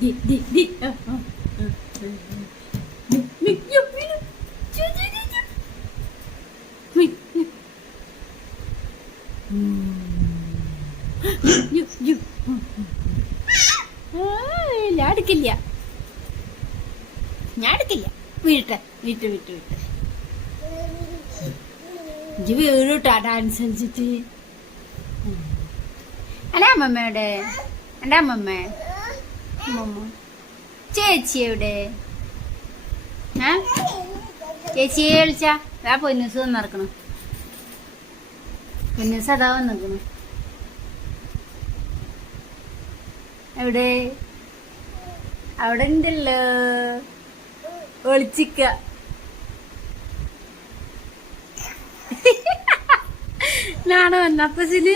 The, di di. ഛെ, ഛെ, ഛെ. മി, മി. ഉം. യ്യോ, യ്യോ. ഉം, ഉം. ആ, ഞാൻ അടുക്കില്ല ഞാൻ എടുക്കില്ല വീട്ടെ വീട്ട് വീട്ട് വിട്ട് ഇജ്ജ് വീഴുട്ടാ ഡാൻസ് കളിച്ചിട്ട് അല്ല അമ്മമ്മയുടെ? എന്റെ അമ്മമ്മ? അമ്മമ്മ. ചേച്ചി എവിടെ? ആ ചേച്ചിയെ വിളിച്ചാ? ആ പൊന്നൂസ് വന്നിറക്കണം പൊന്നൂസ് അതാ വന്നിരിക്കണം എവിടെ? അവിടെ ഉണ്ടല്ലോ. ഒളിച്ചിക്ക. നാണോ വന്നപ്പസിന്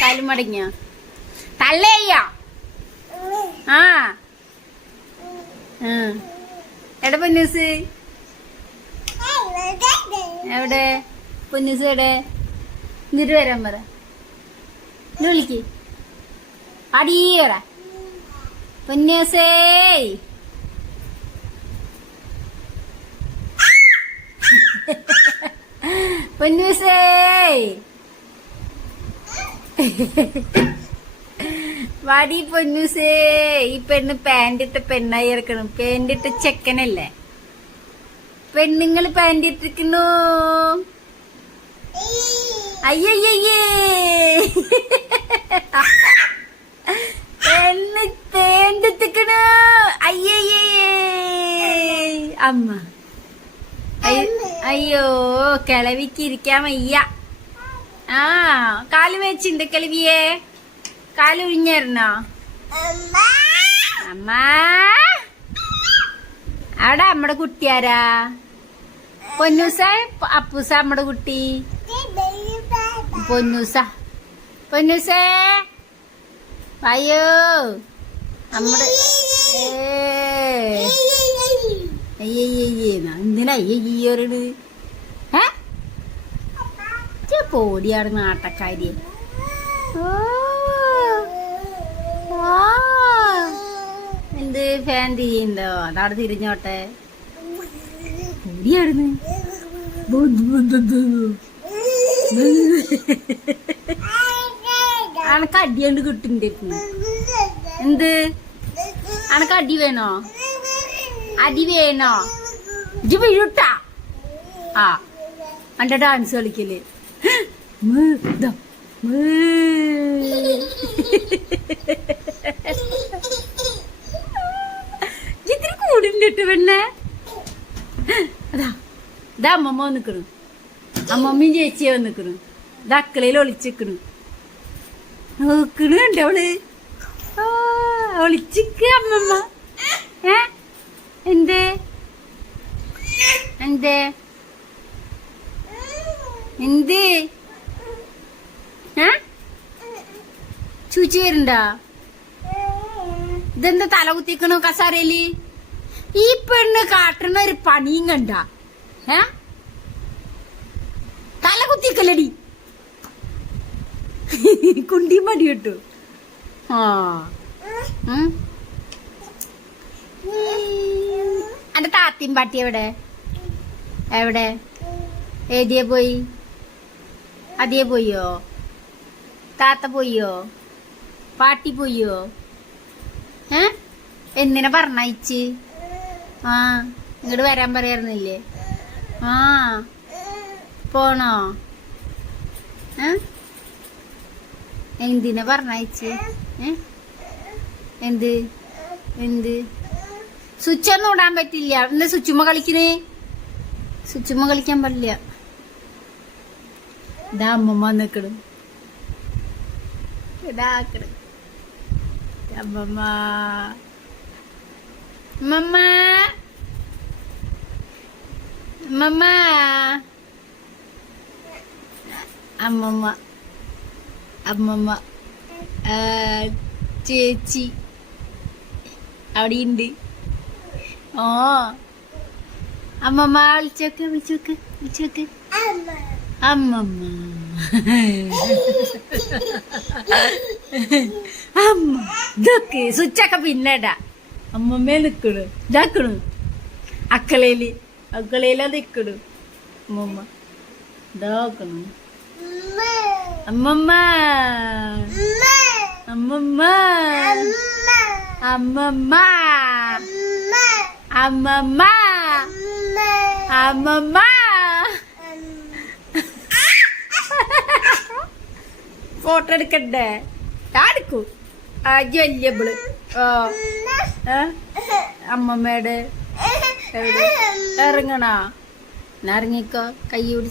കാലും മടങ്ങിയ? തള്ളയ്യ ആ. എവിടെ പൊന്നൂസ്? എവിടെ? പൊന്നൂസ് എവിടെ? എന്നിട്ട് വരാൻ പറ. വിളിക്ക്. അടിയറ പൊന്നൂസേ. പൊന്നൂസേ. വാടി പൊന്നൂസേ. ഈ പെണ്ണ് പാന്റിട്ട പെണ്ണായി ഇറക്കണം പാന്റിട്ട ചെക്കനല്ലേ? പെണ്ണുങ്ങൾ പാന്റിട്ടിരിക്കുന്നു അയ്യയ്യേ പെണ്ണ് അയ്യയ്യേ അമ്മ. അയ്യ- കിളവിക്ക് ഇരിക്കാൻ വയ്യ. ആ കാൽ വെച്ചിണ്ട് കിളവിയെ. കാൽ ഉഴിഞ്ഞായിരുന്നോ? അമ്മ. അവിടെ നമ്മടെ കുട്ടിയാരാ? പൊന്നൂസ അപ്പൂസ നമ്മടെ കുട്ടി. പൊന്നൂസ. പൊന്നൂസേ. അയ്യോ. നമ്മടെ ഏ. പോടിയാണ് നാട്ടക്കാരി. എന്ത് ഫാൻ തിരിയുണ്ടോ അതവിടെ തിരിഞ്ഞോട്ടെ. അനക്ക് അടിയാണ്ട് കിട്ടുന്നുണ്ട് എന്ത്? അനക്ക് അടി വേണോ? അടി വേണോ? ഇജ്ജ് വീഴുട്ടാ. ആ അന്റെ ഡാൻസ് കളിക്കൽ. ഇത്തിരി കൂടുന്നിട്ട് പെണ്ണെ. അതാ ഇതാ അമ്മമ്മ വന്നിക്കണു. അമ്മമ്മയും ചേച്ചിയെ വന്നിക്കണു. ഇത് അക്കളയിൽ ഒളിച്ചിക്കണു. നോക്കണു കണ്ടോ അവൾ? ഒളിച്ചിക്ക അമ്മമ്മ. ഏ? എന്തേ? എന്തേ? എന്ത്? ചൂച്ചി വരണ്ടാ ഇതെന്താ തല കുത്തിക്കണു കസാരയിൽ ഈ പെണ്ണ് കാട്ടണ ഒരു പണിയും കണ്ട. ഏ? തല കുത്തിക്കല്ലടി. കുണ്ടി മടി കിട്ടു ആ. അന്റെ താത്തിയും പാട്ടി എവിടെ? എവിടെ? ഏതിയെ പോയി? അതിയെ പോയോ താത്ത പോയോ പാട്ടി പോയോ ഏ? എന്തിനാ പറഞ്ഞയച്ച്? ആ ഇങ്ങോട്ട് വരാൻ പറയാറുന്നില്ലേ? ആ പോണോ? ഏ? എന്തിനാ പറഞ്ഞയച്ച്? ഏ? എന്ത്? എന്ത്? സ്വിച്ച് ഒന്നും ഇടാൻ പറ്റില്ല. എന്താ സ്വിച്ചുമ്മ കളിക്കണേ? സ്വിച്ചുമ്മ കളിക്കാൻ പാടില്ല. ഇതാ അമ്മമ്മ നിക്കണം അമ്മമ്മ. അമ്മമ്മ. അമ്മമ്മ. അമ്മമ്മ. ചേച്ചി. അവിടെ ഉണ്ട് ഓ. അമ്മമ്മ വിളിച്ചോക്ക് വിളിച്ചോക്ക് വിളിച്ചോക്ക്. അമ്മമ്മ. അമ്മ ഇതൊക്കെ സ്വിച്ചൊക്കെ പിന്നെടാ. അമ്മമ്മേ നിക്കണു. ഇതാക്കണു. അക്കളയിൽ അക്കളയിലാ നിക്കണു. അമ്മമ്മ. ഇതാക്കണു അമ്മമ്മ. അമ്മമ്മ. അമ്മമ്മ. അമ്മമ്മ അമ്മമ്മ ഫോട്ടോ എടുക്കണ്ടേ? എടുക്കൂ. ആ വലിയ ബിൾ ഓ? അമ്മമ്മയുടെ എവിടെ? ഇറങ്ങിക്കോ. കൈ പിടിച്ച്.